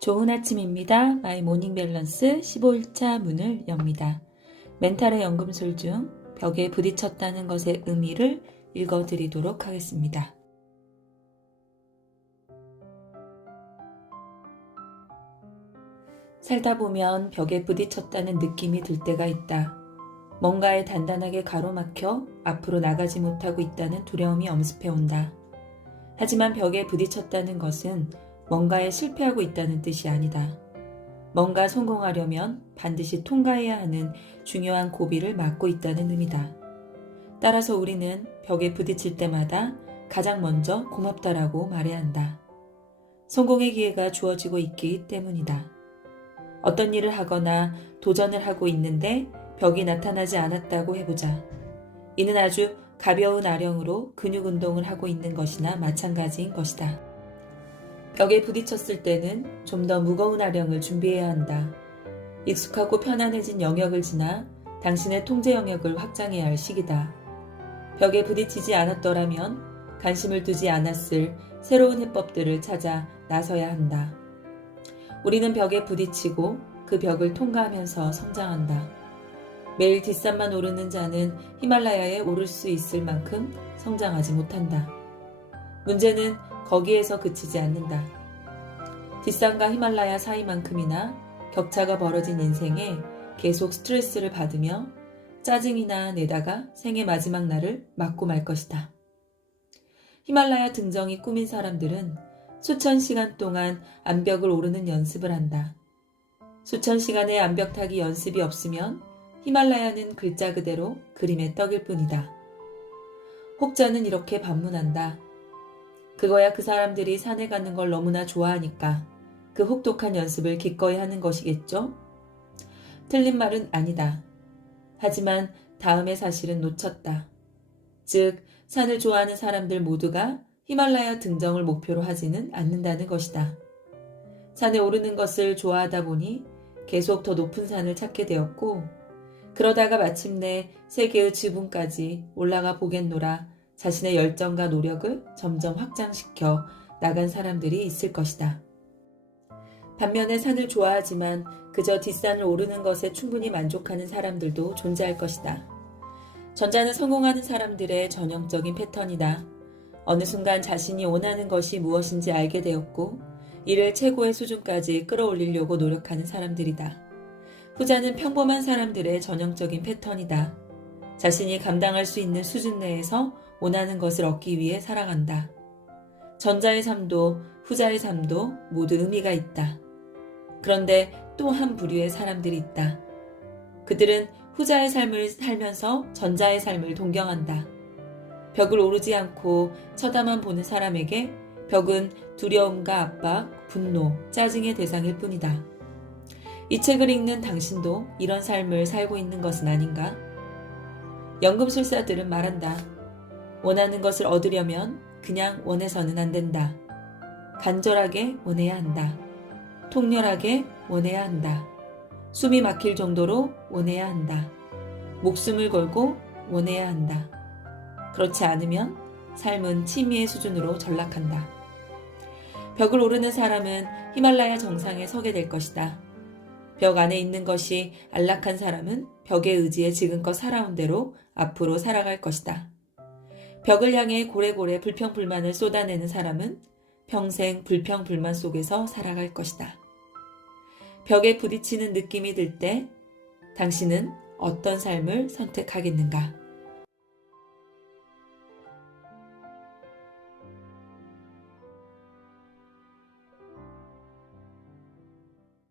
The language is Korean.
좋은 아침입니다. 마이 모닝 밸런스 15일차 문을 엽니다. 멘탈의 연금술 중 벽에 부딪혔다는 것의 의미를 읽어드리도록 하겠습니다. 살다 보면 벽에 부딪혔다는 느낌이 들 때가 있다. 뭔가에 단단하게 가로막혀 앞으로 나가지 못하고 있다는 두려움이 엄습해온다. 하지만 벽에 부딪혔다는 것은 뭔가에 실패하고 있다는 뜻이 아니다. 뭔가 성공하려면 반드시 통과해야 하는 중요한 고비를 맞고 있다는 의미다. 따라서 우리는 벽에 부딪힐 때마다 가장 먼저 고맙다라고 말해야 한다. 성공의 기회가 주어지고 있기 때문이다. 어떤 일을 하거나 도전을 하고 있는데 벽이 나타나지 않았다고 해보자. 이는 아주 가벼운 아령으로 근육 운동을 하고 있는 것이나 마찬가지인 것이다. 벽에 부딪혔을 때는 좀 더 무거운 아령을 준비해야 한다. 익숙하고 편안해진 영역을 지나 당신의 통제 영역을 확장해야 할 시기다. 벽에 부딪히지 않았더라면 관심을 두지 않았을 새로운 해법들을 찾아 나서야 한다. 우리는 벽에 부딪히고 그 벽을 통과하면서 성장한다. 매일 뒷산만 오르는 자는 히말라야에 오를 수 있을 만큼 성장하지 못한다. 문제는 거기에서 그치지 않는다. 뒷산과 히말라야 사이만큼이나 격차가 벌어진 인생에 계속 스트레스를 받으며 짜증이나 내다가 생의 마지막 날을 맞고 말 것이다. 히말라야 등정이 꾸민 사람들은 수천 시간 동안 암벽을 오르는 연습을 한다. 수천 시간의 암벽 타기 연습이 없으면 히말라야는 글자 그대로 그림의 떡일 뿐이다. 혹자는 이렇게 반문한다. 그거야 그 사람들이 산에 가는 걸 너무나 좋아하니까 그 혹독한 연습을 기꺼이 하는 것이겠죠? 틀린 말은 아니다. 하지만 다음의 사실은 놓쳤다. 즉, 산을 좋아하는 사람들 모두가 히말라야 등정을 목표로 하지는 않는다는 것이다. 산에 오르는 것을 좋아하다 보니 계속 더 높은 산을 찾게 되었고, 그러다가 마침내 세계의 지붕까지 올라가 보겠노라 자신의 열정과 노력을 점점 확장시켜 나간 사람들이 있을 것이다. 반면에 산을 좋아하지만 그저 뒷산을 오르는 것에 충분히 만족하는 사람들도 존재할 것이다. 전자는 성공하는 사람들의 전형적인 패턴이다. 어느 순간 자신이 원하는 것이 무엇인지 알게 되었고 이를 최고의 수준까지 끌어올리려고 노력하는 사람들이다. 후자는 평범한 사람들의 전형적인 패턴이다. 자신이 감당할 수 있는 수준 내에서 원하는 것을 얻기 위해 살아간다. 전자의 삶도 후자의 삶도 모두 의미가 있다. 그런데 또 한 부류의 사람들이 있다. 그들은 후자의 삶을 살면서 전자의 삶을 동경한다. 벽을 오르지 않고 쳐다만 보는 사람에게 벽은 두려움과 압박, 분노, 짜증의 대상일 뿐이다. 이 책을 읽는 당신도 이런 삶을 살고 있는 것은 아닌가? 연금술사들은 말한다. 원하는 것을 얻으려면 그냥 원해서는 안 된다. 간절하게 원해야 한다. 통렬하게 원해야 한다. 숨이 막힐 정도로 원해야 한다. 목숨을 걸고 원해야 한다. 그렇지 않으면 삶은 치미의 수준으로 전락한다. 벽을 오르는 사람은 히말라야 정상에 서게 될 것이다. 벽 안에 있는 것이 안락한 사람은 벽의 의지에 지금껏 살아온 대로 앞으로 살아갈 것이다. 벽을 향해 고래고래 불평불만을 쏟아내는 사람은 평생 불평불만 속에서 살아갈 것이다. 벽에 부딪히는 느낌이 들 때 당신은 어떤 삶을 선택하겠는가?